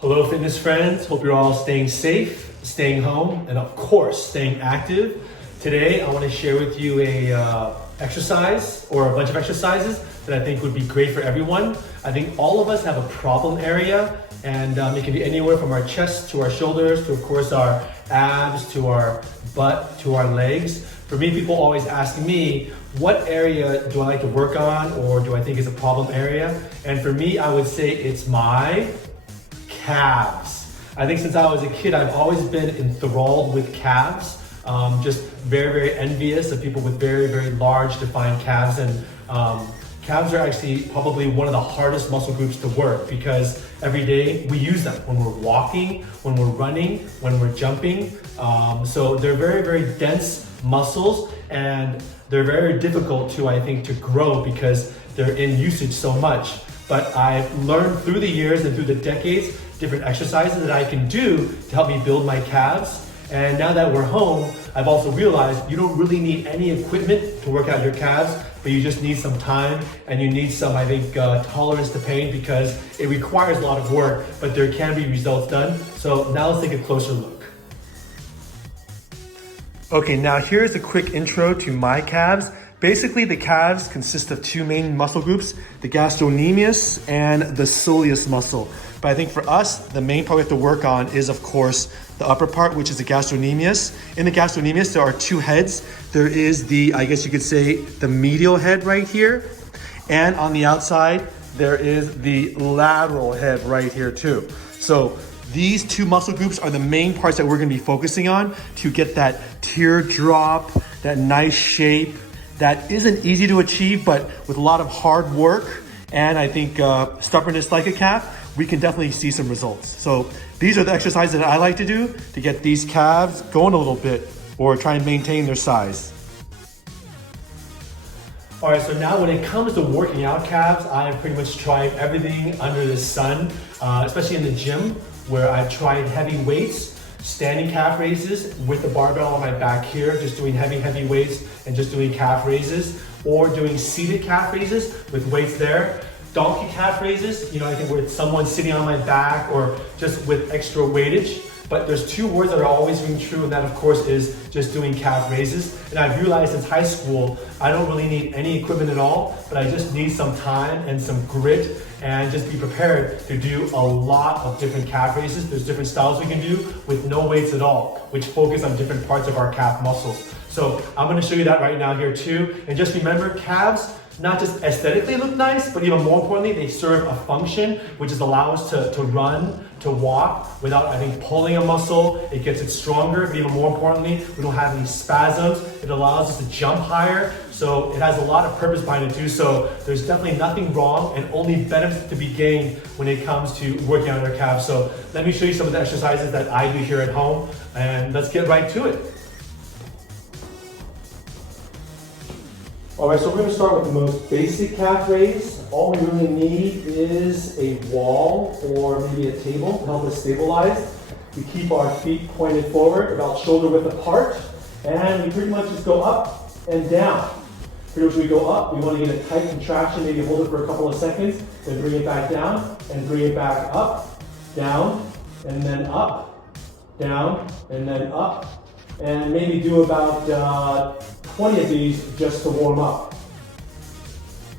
Hello fitness friends, hope you're all staying safe, staying home, and of course staying active. Today I want to share with you a exercise or a bunch of exercises that I think would be great for everyone. I think all of us have a problem area, and it can be anywhere from our chest to our shoulders to of course our abs to our butt to our legs. For me, people always ask me, what area do I like to work on or do I think is a problem area? And for me, I would say it's my calves. I think since I was a kid, I've always been enthralled with calves. Just very, very envious of people with very, very large defined calves. And calves are actually probably one of the hardest muscle groups to work because every day we use them when we're walking, when we're running, when we're jumping. So they're very, very dense muscles, and they're very difficult to, I think, to grow because they're in usage so much. But I've learned through the years and through the decades different exercises that I can do to help me build my calves. And now that we're home, I've also realized you don't really need any equipment to work out your calves, but you just need some time and you need some, I think, tolerance to pain because it requires a lot of work, but there can be results done. So now let's take a closer look. Okay, now here's a quick intro to my calves. Basically, the calves consist of two main muscle groups, the gastrocnemius and the soleus muscle. But I think for us, the main part we have to work on is, of course, the upper part, which is the gastrocnemius. In the gastrocnemius, there are two heads. There is the, I guess you could say, the medial head right here. And on the outside, there is the lateral head right here too. So these two muscle groups are the main parts that we're gonna be focusing on to get that teardrop, that nice shape, that isn't easy to achieve, but with a lot of hard work and I think stubbornness like a calf, we can definitely see some results. So these are the exercises that I like to do to get these calves going a little bit or try and maintain their size. All right, so now when it comes to working out calves, I've pretty much tried everything under the sun, especially in the gym, where I've tried heavy weights, standing calf raises with the barbell on my back here, just doing heavy weights and just doing calf raises, or doing seated calf raises with weights there. Donkey calf raises, I think with someone sitting on my back or just with extra weightage. But there's two words that are always being true, and that of course is just doing calf raises. And I've realized since high school, I don't really need any equipment at all, but I just need some time and some grit and just be prepared to do a lot of different calf raises. There's different styles we can do with no weights at all, which focus on different parts of our calf muscles. So I'm gonna show you that right now here too. And just remember, calves not just aesthetically look nice, but even more importantly, they serve a function, which is allow us to run, to walk without, I think, pulling a muscle. It gets it stronger, but even more importantly, we don't have any spasms. It allows us to jump higher. So it has a lot of purpose behind it too. So there's definitely nothing wrong and only benefits to be gained when it comes to working on our calves. So let me show you some of the exercises that I do here at home, and let's get right to it. All right, so we're gonna start with the most basic calf raise. All we really need is a wall or maybe a table to help us stabilize. We keep our feet pointed forward, about shoulder width apart, and we pretty much just go up and down. Pretty much we go up, we wanna get a tight contraction, maybe hold it for a couple of seconds, then bring it back down, and bring it back up, down, and then up, down, and then up, and maybe do about 20 of these just to warm up.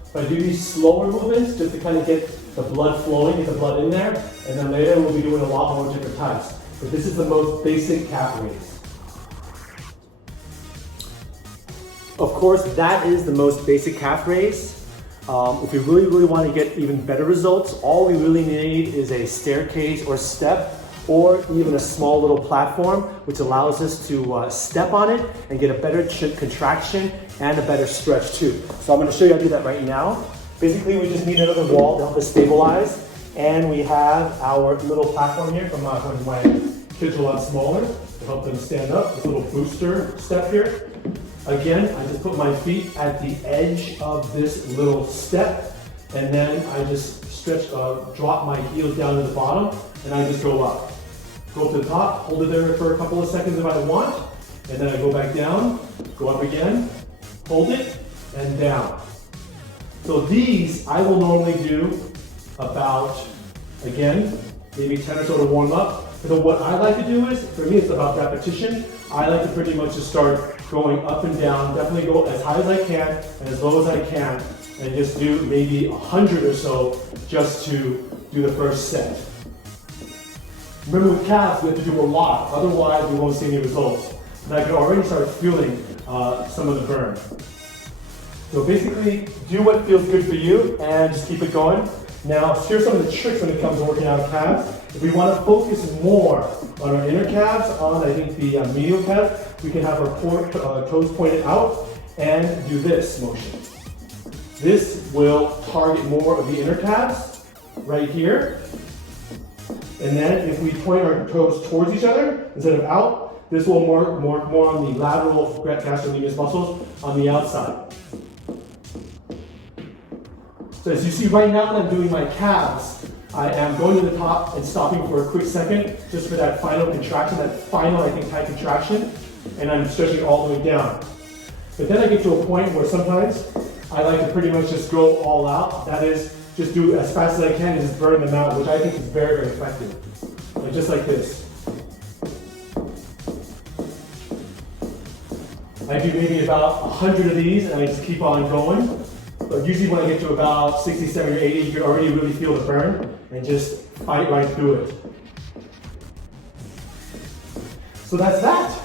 If I do these slower movements just to kind of get the blood flowing, get the blood in there, and then later we'll be doing a lot more different types. But this is the most basic calf raise. Of course, that is the most basic calf raise. If we really want to get even better results, all we really need is a staircase or step, or even a small little platform, which allows us to step on it and get a better contraction and a better stretch too. So I'm gonna show you how to do that right now. Basically, we just need another wall to help us stabilize. And we have our little platform here from when my kids were a lot smaller to help them stand up. This little booster step here. Again, I just put my feet at the edge of this little step, and then I just drop my heels down to the bottom, and I just go up. Go up to the top, hold it there for a couple of seconds if I want, and then I go back down, go up again, hold it, and down. So these I will normally do about, again, maybe 10 or so to warm up. So what I like to do is, for me, it's about repetition. I like to pretty much just start going up and down, definitely go as high as I can and as low as I can, and just do maybe 100 or so just to do the first set. Remember with calves, we have to do a lot, otherwise we won't see any results. And I can already start feeling some of the burn. So basically, do what feels good for you and just keep it going. Now, here's some of the tricks when it comes to working out calves. If we want to focus more on our inner calves, on I think the medial calves, we can have our toes pointed out and do this motion. This will target more of the inner calves right here. And then if we point our toes towards each other instead of out, this will work more on the lateral gastrocnemius muscles on the outside. So as you see right now when I'm doing my calves, I am going to the top and stopping for a quick second just for that final contraction, that final, I think, tight contraction, and I'm stretching all the way down. But then I get to a point where sometimes I like to pretty much just go all out. That is, just do as fast as I can and just burn them out, which I think is very, very effective. Like just like this. I do maybe about 100 of these and I just keep on going. But usually when I get to about 60, 70, or 80, you can already really feel the burn and just fight right through it. So that's that.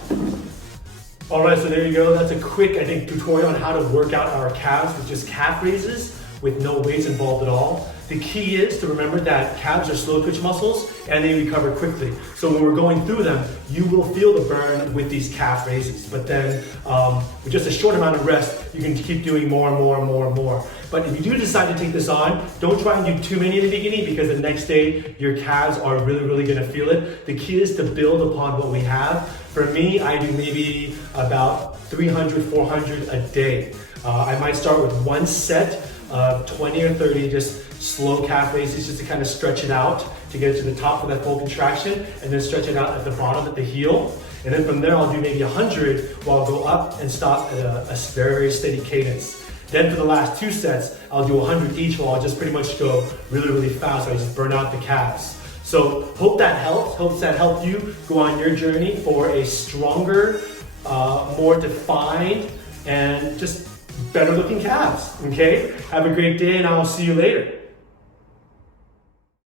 All right, so there you go. That's a quick, I think, tutorial on how to work out our calves with just calf raises with no weights involved at all. The key is to remember that calves are slow twitch muscles and they recover quickly. So when we're going through them, you will feel the burn with these calf raises. But then with just a short amount of rest, you can keep doing more and more and more and more. But if you do decide to take this on, don't try and do too many in the beginning because the next day your calves are really, really gonna feel it. The key is to build upon what we have. For me, I do maybe about 300, 400 a day. I might start with one set of 20 or 30 just slow calf raises just to kind of stretch it out to get it to the top for that full contraction, and then stretch it out at the bottom at the heel. And then from there I'll do maybe 100 while I'll go up and stop at a very, very steady cadence. Then for the last two sets, I'll do 100 each while I'll just pretty much go really, really fast so I just burn out the calves. So hope that helped. Hope that helped you go on your journey for a stronger, more defined, and just better looking calves, okay? Have a great day and I will see you later.